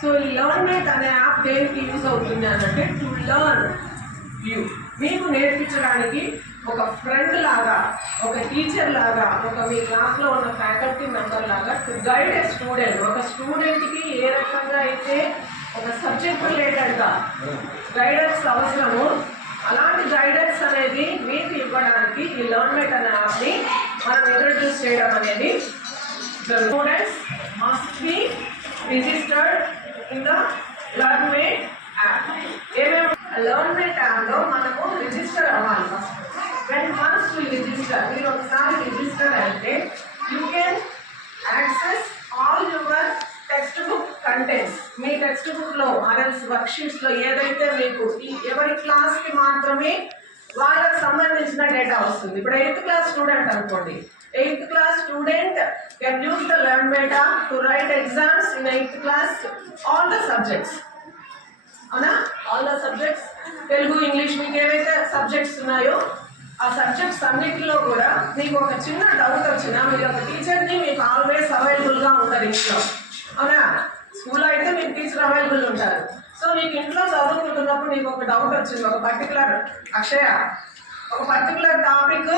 So లర్న్మేట్ అనే app దేనికి use అవుతుంది అంటే టు లర్న్ యూ, మీకు నేర్పించడానికి ఒక ఫ్రెండ్ లాగా, ఒక టీచర్ లాగా, ఒక మీ క్లాస్లో ఉన్న ఫ్యాకల్టీ మెంబర్ లాగా టు గైడ్ ఏ స్టూడెంట్. ఒక స్టూడెంట్కి ఏ రకంగా అయితే ఒక సబ్జెక్ట్ రిలేటెడ్గా గైడెన్స్ అవసరము, అలాంటి గైడెన్స్ అనేది మీకు ఇవ్వడానికి ఈ లర్న్మేట్ అనే యాప్ని మనం ఇంట్రడ్యూస్ చేయడం అనేది. The students must be registered in the Learnmate app. Learnmate యాప్లో మనము రిజిస్టర్ అవ్వాలి first. When once we register, మీరు ఒకసారి రిజిస్టర్ అయితే you can access all your textbook contents. మీ టెక్స్ట్ బుక్లో ఆర్ఎల్స్ వర్క్షీట్స్లో ఏదైతే మీకు ఎవరి క్లాస్కి మాత్రమే వాళ్ళకి సంబంధించిన డేటా వస్తుంది. ఇప్పుడు 8th క్లాస్ స్టూడెంట్ అనుకోండి, 8th class student can use the LearnMate app to write exams in 8th class, all the subjects. అవునా, all the subjects, Telugu English మీకు ఏవైతే సబ్జెక్ట్స్ ఉన్నాయో ఆ సబ్జెక్ట్స్ అన్నిటిలో కూడా మీకు ఒక చిన్న డౌట్ వచ్చినా మీరు ఒక టీచర్ని మీకు ఆల్వేస్ అవైలబుల్గా ఉంటారు ఇంట్లో. అవునా, స్కూల్లో అయితే మీకు టీచర్ అవైలబుల్ ఉంటారు. సో మీకు ఇంట్లో చదువుకుంటున్నప్పుడు మీకు ఒక డౌట్ వచ్చింది, ఒక పర్టికులర్ అక్షయ ఒక పర్టికులర్ టాపిక్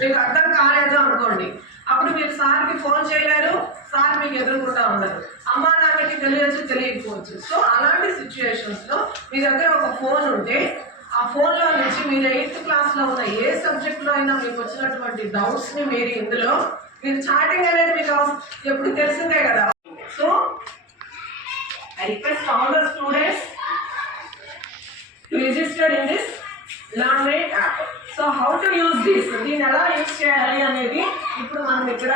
మీకు అర్థం కాలేదు అనుకోండి, అప్పుడు మీరు సార్కి ఫోన్ చేయలేరు, సార్ మీకు ఎదుర్కొంటూ ఉండరు, అమ్మా నాన్నకి తెలియచ్చు తెలియకపోవచ్చు. సో అలాంటి సిచ్యువేషన్స్లో మీ దగ్గర ఒక ఫోన్ ఉంటే ఆ ఫోన్లో నుంచి మీరు 8th క్లాస్లో ఉన్న ఏ సబ్జెక్ట్లో అయినా మీకు వచ్చినటువంటి డౌట్స్ని మీరు చాటింగ్ అనేది మీకు ఎప్పుడు తెలిసిందే కదా. So I request all the students to register in this Learnmate app. So how to use this, దీన్ని ఎలా యూజ్ చేయాలి అనేది ఇప్పుడు మనం ఇక్కడ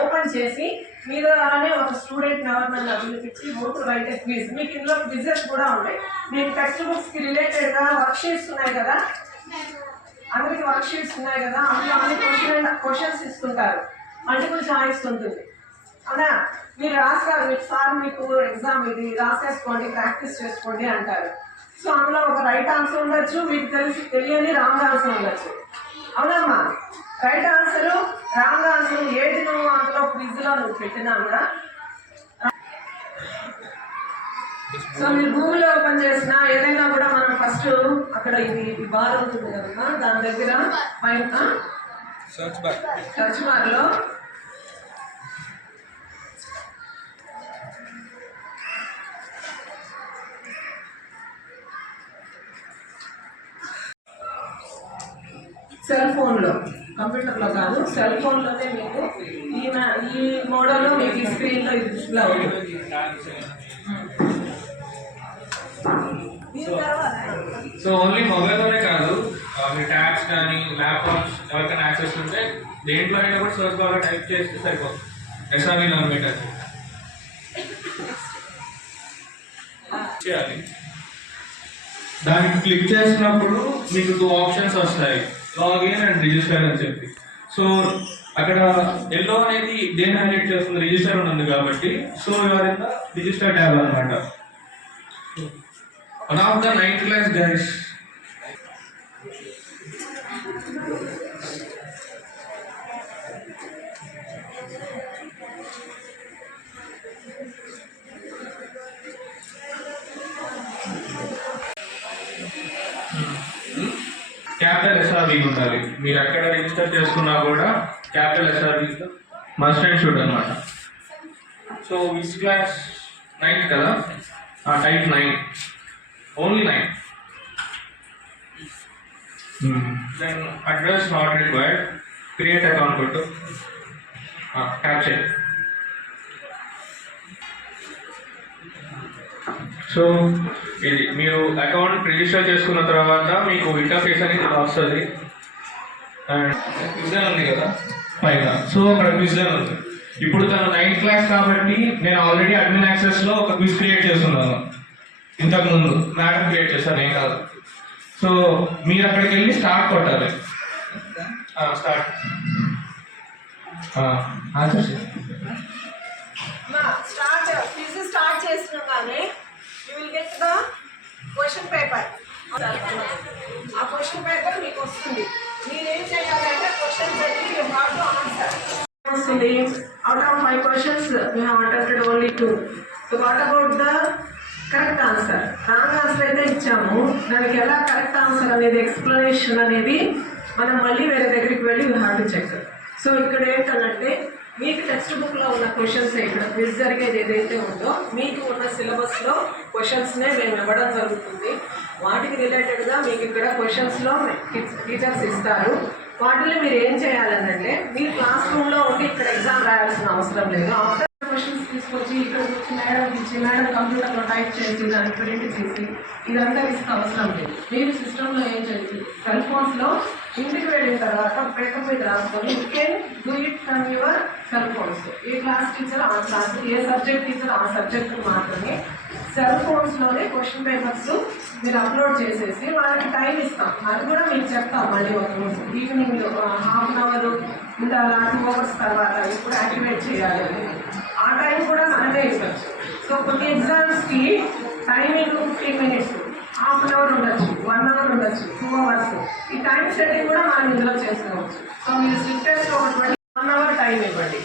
ఓపెన్ చేసి మీరు అలానే ఒక స్టూడెంట్ ఎవరినన్నా పిలిపించి how to right a quiz. మీకు ఇందులో క్విజెస్ కూడా ఉంటాయి. మీకు టెక్స్ట్ బుక్స్కి రిలేటెడ్గా వర్క్షీట్స్ ఉన్నాయి కదా, అందరికి వర్క్షీట్స్ ఉన్నాయి కదా, అందులో అన్ని క్వశ్చన్స్ ఇస్తుంటారు, మల్టిపుల్ చాయిస్ ఉంటుంది. అవునా, మీరు రాసుకోవాలి, మీకు సార్ మీకు ఎగ్జామ్ ఇది రాసేసుకోండి, ప్రాక్టీస్ చేసుకోండి అంటారు. సో అందులో ఒక రైట్ ఆన్సర్ ఉండొచ్చు, మీకు తెలియని రాంగ్ ఆన్సర్ ఉండొచ్చు. అవునమ్మా, రైట్ ఆన్సర్ రాంగ్ ఆన్సర్ ఏది నువ్వు అందులో క్విజ్లో నువ్వు పెట్టినా కూడా. సో మీరు గూగుల్లో ఓపెన్ చేసినా ఏదైనా కూడా మనం ఫస్ట్ అక్కడ ఇది బార్ ఉంటుంది కదమ్మా, దాని దగ్గర పైన సర్చ్ బార్లో సెల్ ఫోన్లో, కంప్యూటర్లో కాదు, సెల్ ఫోన్లోనే మీకు ఈ మోడల్లో మీకు ఈ స్క్రీన్లో ఇది డిస్ప్లే అవుతుంది. సో ఓన్లీ మొబైల్లోనే కాదు, మీ ట్యాబ్స్ కానీ ల్యాప్టాప్స్ ఎవరికైనా యాక్సెస్ ఉంటే దేంట్లో అయినా కూడా సర్చ్ బాగా టైప్ చేస్తే సరిపోతుంది. ఎస్ఆర్వి లర్న్మేట్ అది చేయాలి. దానికి క్లిక్ చేసినప్పుడు మీకు 2 ఆప్షన్స్ వస్తాయి, లాగిన్ అండ్ రిజిస్టర్ అని చెప్పి. సో అక్కడ ఎల్లో అనేది దేని హైలైట్ చేస్తుంది, రిజిస్టర్ ఉంది కాబట్టి. So your in the register tab అనమాట. One of the 9th class guys, capital SRV ఉండాలి. మీరు ఎక్కడ రిజిస్టర్ చేసుకున్నా కూడా capital SRV must and should అనమాట. సో విచ్ క్లాస్ 9th కదా, type 9, only 9. Then address not required, create account కొట్టు, క్యాప్చర్. సో ఇది మీరు అకౌంట్ రిజిస్టర్ చేసుకున్న తర్వాత మీకు ఇంటర్ఫేస్ అనేది వస్తుంది. అండ్ క్విజ్ ఉంది కదా పైన, సో అక్కడ క్విజ్ ఉంది. ఇప్పుడు తను 9th class కాబట్టి నేను ఆల్రెడీ అడ్మిన్ యాక్సెస్లో ఒక క్విజ్ క్రియేట్ చేస్తున్నాను. ఇంతకుముందు మేడం క్రియేట్ చేస్తాను, ఏం కాదు. సో మీరు అక్కడికి వెళ్ళి స్టార్ట్ కొట్టాలి. స్టార్ట్ స్టార్ట్ చేస్తున్నాగానే you will get the question paper. ఆ క్వశ్చన్ పేపర్ మీకు వస్తుంది. మీరేం చేయాలంటే క్వశ్చన్ చదివి you have to answer. వస్తుంది. Out of 5 questions you have attempted only 2. So what about the correct answer? Wrong answer అయితే ఇచ్చాము, దానికి ఎలా కరెక్ట్ ఆన్సర్ అనేది ఎక్స్ప్లెనేషన్ అనేది మనం మళ్ళీ వేరే దగ్గరికి వెళ్ళి you have to check. So ఇక్కడ ఏంటంటే మీకు టెక్స్ట్ బుక్లో ఉన్న క్వశ్చన్స్ ఇక్కడ క్విజ్ జరిగేది ఏదైతే ఉందో మీకు ఉన్న సిలబస్లో క్వశ్చన్స్నే మేము ఇవ్వడం జరుగుతుంది. వాటికి రిలేటెడ్గా మీకు ఇక్కడ క్వశ్చన్స్లో టీచర్స్ ఇస్తారు. వాటిని మీరు ఏం చేయాలనంటే మీరు క్లాస్ రూమ్లో ఉండి ఇక్కడ ఎగ్జామ్ రాయాల్సిన అవసరం లేదు. ఆఫ్టర్ క్వశ్చన్స్ తీసుకొచ్చి ఇక్కడ వచ్చి మేడం ఇచ్చి మేడం కంప్యూటర్లో టైప్ చేసి దాన్ని ప్రింట్ చేసి ఇదంతా ఇస్తే అవసరం లేదు. మీరు సిస్టంలో ఏం చేసి సెల్ ఫోన్స్లో ఇంటికి వెళ్ళిన తర్వాత పేపర్ మీద రాసుకొని you can do it from your cell phones. A class teacher ఆ క్లాస్, ఏ సబ్జెక్ట్ టీచర్ ఆ సబ్జెక్ట్ మాత్రమే సెల్ ఫోన్స్లోనే క్వశ్చన్ పేపర్స్ మీరు అప్లోడ్ చేసేసి వాళ్ళకి టైం ఇస్తాం. అది కూడా మీకు చెప్తాం మళ్ళీ ఒక రోజు ఈవినింగ్ హాఫ్ అన్ అవర్ ఇంకా 2 అవర్స్ తర్వాత ఎప్పుడు యాక్టివేట్ చేయాలి ఆ టైం కూడా మనమే ఇవ్వచ్చు. సో కొన్ని ఎగ్జామ్స్కి timing 15 minutes, half an hour ఉండొచ్చు, 1 hour ఉండొచ్చు, 2 hours. ఈ టైం సెట్టింగ్ కూడా మనం ఇందులో చేసుకోవచ్చు. సో మీరు స్లిప్ టెస్ట్ ఒక 1 hour టైం ఇవ్వండి.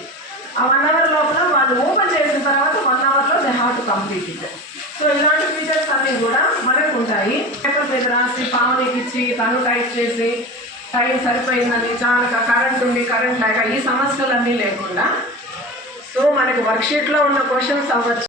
ఆ 1 hour లోపల వాళ్ళు ఓపెన్ చేసిన తర్వాత 1 hourలో they have to complete it. So ఇలాంటి ఫీచర్స్ అన్నీ కూడా మనకు ఉంటాయి. పేపర్ మీద రాసి పావనికి ఇచ్చి తను టైప్ చేసి టైం సరిపోయిందని చాలా కరెంట్ ఉండి కరెంట్ లేక ఈ సమస్యలన్నీ లేకుండా సో మనకి వర్క్షీట్లో ఉన్న క్వశ్చన్స్ అవ్వచ్చు.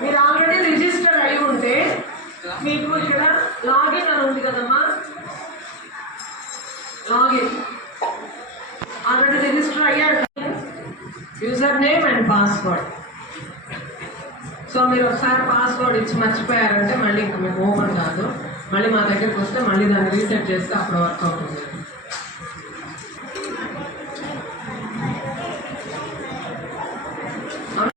మీరు ఆల్రెడీ రిజిస్టర్ అయి ఉంటే మీకు ఇక్కడ లాగిన్ అని ఉంది కదమ్మా, లాగిన్ ఆల్రెడీ రిజిస్టర్ అయ్యారు. User name and password. So మీరు ఒకసారి పాస్వర్డ్ ఇచ్చి మర్చిపోయారంటే మళ్ళీ ఇంకా మీకు ఓపెన్ కాదు. మళ్ళీ మా దగ్గరికి వస్తే మళ్ళీ దాన్ని రీసెట్ చేస్తే అప్పుడు వర్క్ అవుతుంది.